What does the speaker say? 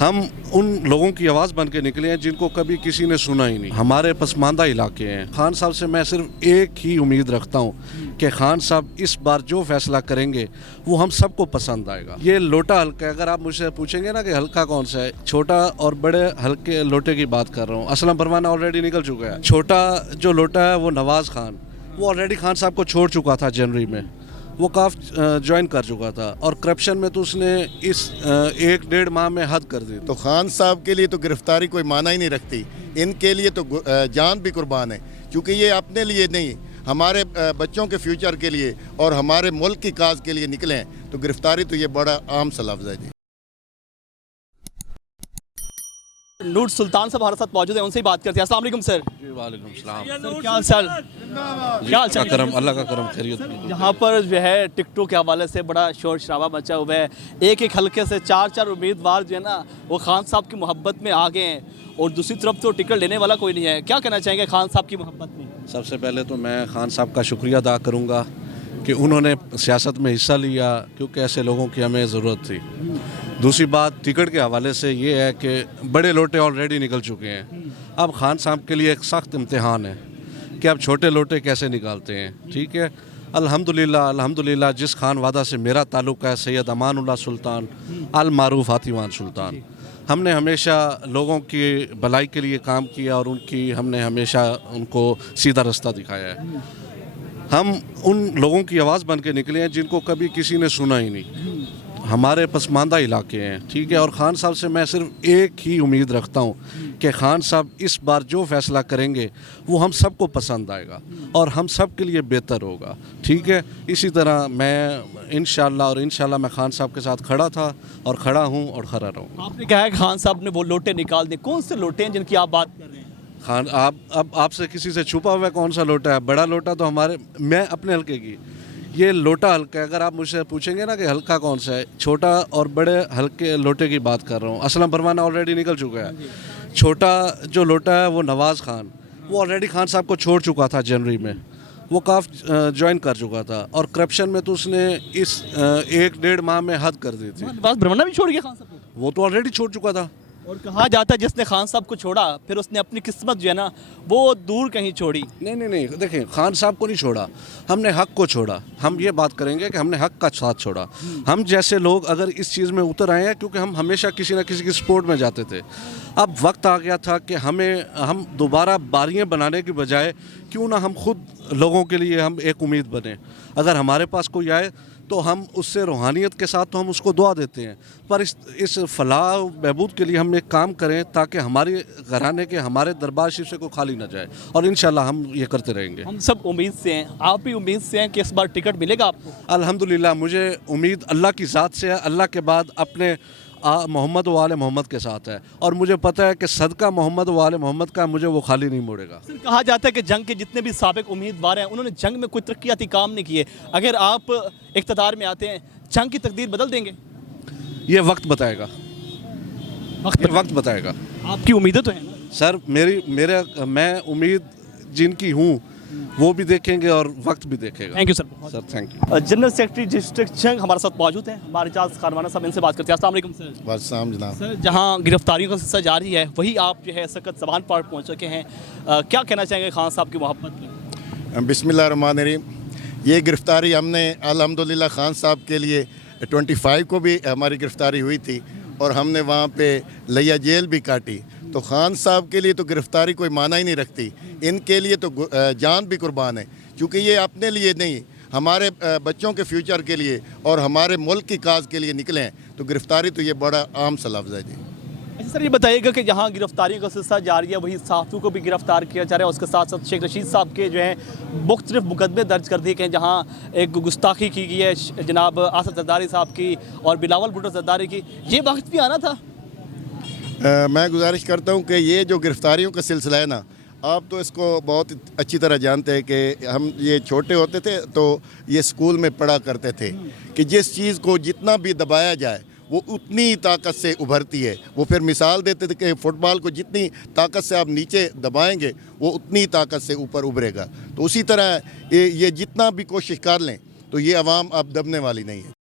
ہم ان لوگوں کی آواز بن کے نکلے ہیں جن کو کبھی کسی نے سنا ہی نہیں. ہمارے پسماندہ علاقے ہیں. خان صاحب سے میں صرف ایک ہی امید رکھتا ہوں کہ خان صاحب اس بار جو فیصلہ کریں گے وہ ہم سب کو پسند آئے گا. یہ لوٹا حلقہ ہے. اگر آپ مجھ سے پوچھیں گے نا کہ حلقہ کون سا ہے, چھوٹا اور بڑے ہلکے لوٹے کی بات کر رہا ہوں. اسلم پروانہ آلریڈی نکل چکا ہے. چھوٹا جو لوٹا ہے وہ نواز خان, وہ آلریڈی خان صاحب کو چھوڑ چکا تھا جنوری میں. وہ کاف جوائن کر چکا تھا اور کرپشن میں تو اس نے اس 1-1.5 ماہ میں حد کر دی. تو خان صاحب کے لیے تو گرفتاری کوئی معنی ہی نہیں رکھتی. ان کے لیے تو جان بھی قربان ہے, کیونکہ یہ اپنے لیے نہیں, ہمارے بچوں کے فیوچر کے لیے اور ہمارے ملک کی کاز کے لیے نکلے ہیں. تو گرفتاری تو یہ بڑا عام سا لفظ ہے جی. نور سلطان صاحب ہمارے ساتھ موجود ہیں, ان سے ہی بات کرتے ہیں. السلام علیکم سر. جی وعلیکم السلام. سر کیا حال چال؟ اللہ کا کرم خیریت. یہاں پر جو ہے ٹکٹوں کے حوالے سے بڑا شور شرابہ مچا ہوا ہے. ایک حلقے سے 4 امیدوار جو ہے نا وہ خان صاحب کی محبت میں آ گئے ہیں, اور دوسری طرف تو ٹکٹ لینے والا کوئی نہیں ہے. کیا کہنا چاہیں گے خان صاحب کی محبت میں؟ سب سے پہلے تو میں خان صاحب کا شکریہ ادا کروں گا کہ انہوں نے سیاست میں حصہ لیا, کیونکہ ایسے لوگوں کی ہمیں ضرورت تھی. دوسری بات ٹکٹ کے حوالے سے یہ ہے کہ بڑے لوٹے آلریڈی نکل چکے ہیں. اب خان صاحب کے لیے ایک سخت امتحان ہے کہ اب چھوٹے لوٹے کیسے نکالتے ہیں. ٹھیک ہے, الحمدللہ جس خان وادہ سے میرا تعلق ہے, سید امان اللہ سلطان المعروف ہاتھیوان سلطان, ہم نے ہمیشہ لوگوں کی بھلائی کے لیے کام کیا اور ہم نے ہمیشہ ان کو سیدھا رستہ دکھایا ہے. ہم ان لوگوں کی آواز بن کے نکلے ہیں جن کو کبھی کسی نے سنا ہی نہیں. ہمارے پسماندہ علاقے ہیں. ٹھیک ہے, اور خان صاحب سے میں صرف ایک ہی امید رکھتا ہوں کہ خان صاحب اس بار جو فیصلہ کریں گے وہ ہم سب کو پسند آئے گا اور ہم سب کے لیے بہتر ہوگا. ٹھیک ہے, اسی طرح میں انشاءاللہ میں خان صاحب کے ساتھ کھڑا تھا اور کھڑا ہوں اور کھڑا رہوں. آپ نے کہا ہے کہ خان صاحب نے وہ لوٹے نکال دیں. کون سے لوٹے ہیں جن کی آپ بات کر رہے ہیں؟ خان آپ سے کسی سے چھپا ہوا ہے کون سا لوٹا ہے؟ بڑا لوٹا تو میں اپنے حلقے کی, یہ لوٹا حلقہ ہے. اگر آپ مجھ سے پوچھیں گے نا کہ حلقہ کون سا ہے, چھوٹا اور بڑے ہلکے لوٹے کی بات کر رہا ہوں. اسلم پروانہ آلریڈی نکل چکا ہے. چھوٹا جو لوٹا ہے وہ نواز خان, وہ آلریڈی خان صاحب کو چھوڑ چکا تھا جنوری میں. وہ کاف جوائن کر چکا تھا اور کرپشن میں تو اس نے اس 1-1.5 ماہ میں حد کر دی تھی. نواز بھرمنہ بھی چھوڑ گیا خان صاحب کو؟ وہ تو آلریڈی چھوڑ چکا تھا. اور کہا جاتا ہے جس نے خان صاحب کو چھوڑا پھر اس نے اپنی قسمت جو ہے نا وہ دور کہیں چھوڑی. نہیں, دیکھیں, خان صاحب کو نہیں چھوڑا, ہم نے حق کو چھوڑا. ہم یہ بات کریں گے کہ ہم نے حق کا ساتھ چھوڑا. ہم جیسے لوگ اگر اس چیز میں اتر آئے ہیں, کیونکہ ہم ہمیشہ کسی نہ کسی کی سپورٹ میں جاتے تھے. اب وقت آ گیا تھا کہ ہم دوبارہ باریاں بنانے کی بجائے کیوں نہ ہم خود لوگوں کے لیے ہم ایک امید بنیں. اگر ہمارے پاس کوئی آئے تو ہم اس سے روحانیت کے ساتھ تو ہم اس کو دعا دیتے ہیں, پر اس فلاح و بہبود کے لیے ہم ایک کام کریں تاکہ ہماری گھرانے کے ہمارے دربار شریف سے کوئی خالی نہ جائے, اور انشاءاللہ ہم یہ کرتے رہیں گے. ہم سب امید سے ہیں, آپ بھی امید سے ہیں کہ اس بار ٹکٹ ملے گا آپ کو؟ الحمدللہ مجھے امید اللہ کی ذات سے ہے, اللہ کے بعد اپنے محمد و آل محمد کے ساتھ ہے, اور مجھے پتہ ہے کہ صدقہ محمد و آل محمد کا مجھے وہ خالی نہیں موڑے گا. سر کہا جاتا ہے کہ جنگ کے جتنے بھی سابق امیدوار ہیں انہوں نے جنگ میں کوئی ترقیاتی کام نہیں کیے. اگر آپ اقتدار میں آتے ہیں جنگ کی تقدیر بدل دیں گے؟ یہ وقت بتائے گا. وقت بتائے گا. آپ کی امیدیں تو ہیں نا سر, میں امید جن کی ہوں وہ بھی دیکھیں گے اور وقت بھی دیکھے گا. Thank you sir. Sir thank you. General secretary district Jhang ہمارے ساتھ موجود ہیں, ہمارے اعجاز خانوانہ صاحب, ان سے بات کرتے ہیں. السلام علیکم سر. والسلام جناب. سر جہاں گرفتاریوں کا سلسلہ جاری ہے وہی آپ جو ہے سخت زبان پر پہنچ چکے ہیں, کیا کہنا چاہیں گے خان صاحب کی محبت میں؟ بسم اللہ الرحمن الرحیم. یہ گرفتاری ہم نے الحمدللہ خان صاحب کے لیے 25 کو بھی ہماری گرفتاری ہوئی تھی اور ہم نے وہاں پہ لیا جیل بھی کاٹی. تو خان صاحب کے لیے تو گرفتاری کوئی معنی ہی نہیں رکھتی. ان کے لیے تو جان بھی قربان ہے, کیونکہ یہ اپنے لیے نہیں, ہمارے بچوں کے فیوچر کے لیے اور ہمارے ملک کی کاز کے لیے نکلے ہیں. تو گرفتاری تو یہ بڑا عام سا لفظ ہے جی. اچھا سر, یہ بتائیے گا کہ جہاں گرفتاریوں کا سلسلہ جاری ہے وہی صحافیوں کو بھی گرفتار کیا جا رہا ہے, اس کے ساتھ ساتھ شیخ رشید صاحب کے جو ہیں مختلف مقدمے درج کر دیے گئے ہیں, جہاں ایک گستاخی کی گئی ہے جناب آصف زرداری صاحب کی اور بلاول بھٹو زرداری کی. یہ وقت بھی آنا تھا. میں گزارش کرتا ہوں کہ یہ جو گرفتاریوں کا سلسلہ ہے نا, آپ تو اس کو بہت اچھی طرح جانتے ہیں کہ ہم یہ چھوٹے ہوتے تھے تو یہ اسکول میں پڑھا کرتے تھے کہ جس چیز کو جتنا بھی دبایا جائے وہ اتنی طاقت سے ابھرتی ہے. وہ پھر مثال دیتے تھے کہ فٹ بال کو جتنی طاقت سے آپ نیچے دبائیں گے وہ اتنی طاقت سے اوپر ابھرے گا. تو اسی طرح یہ جتنا بھی کوشش کر لیں تو یہ عوام اب دبنے والی نہیں ہے.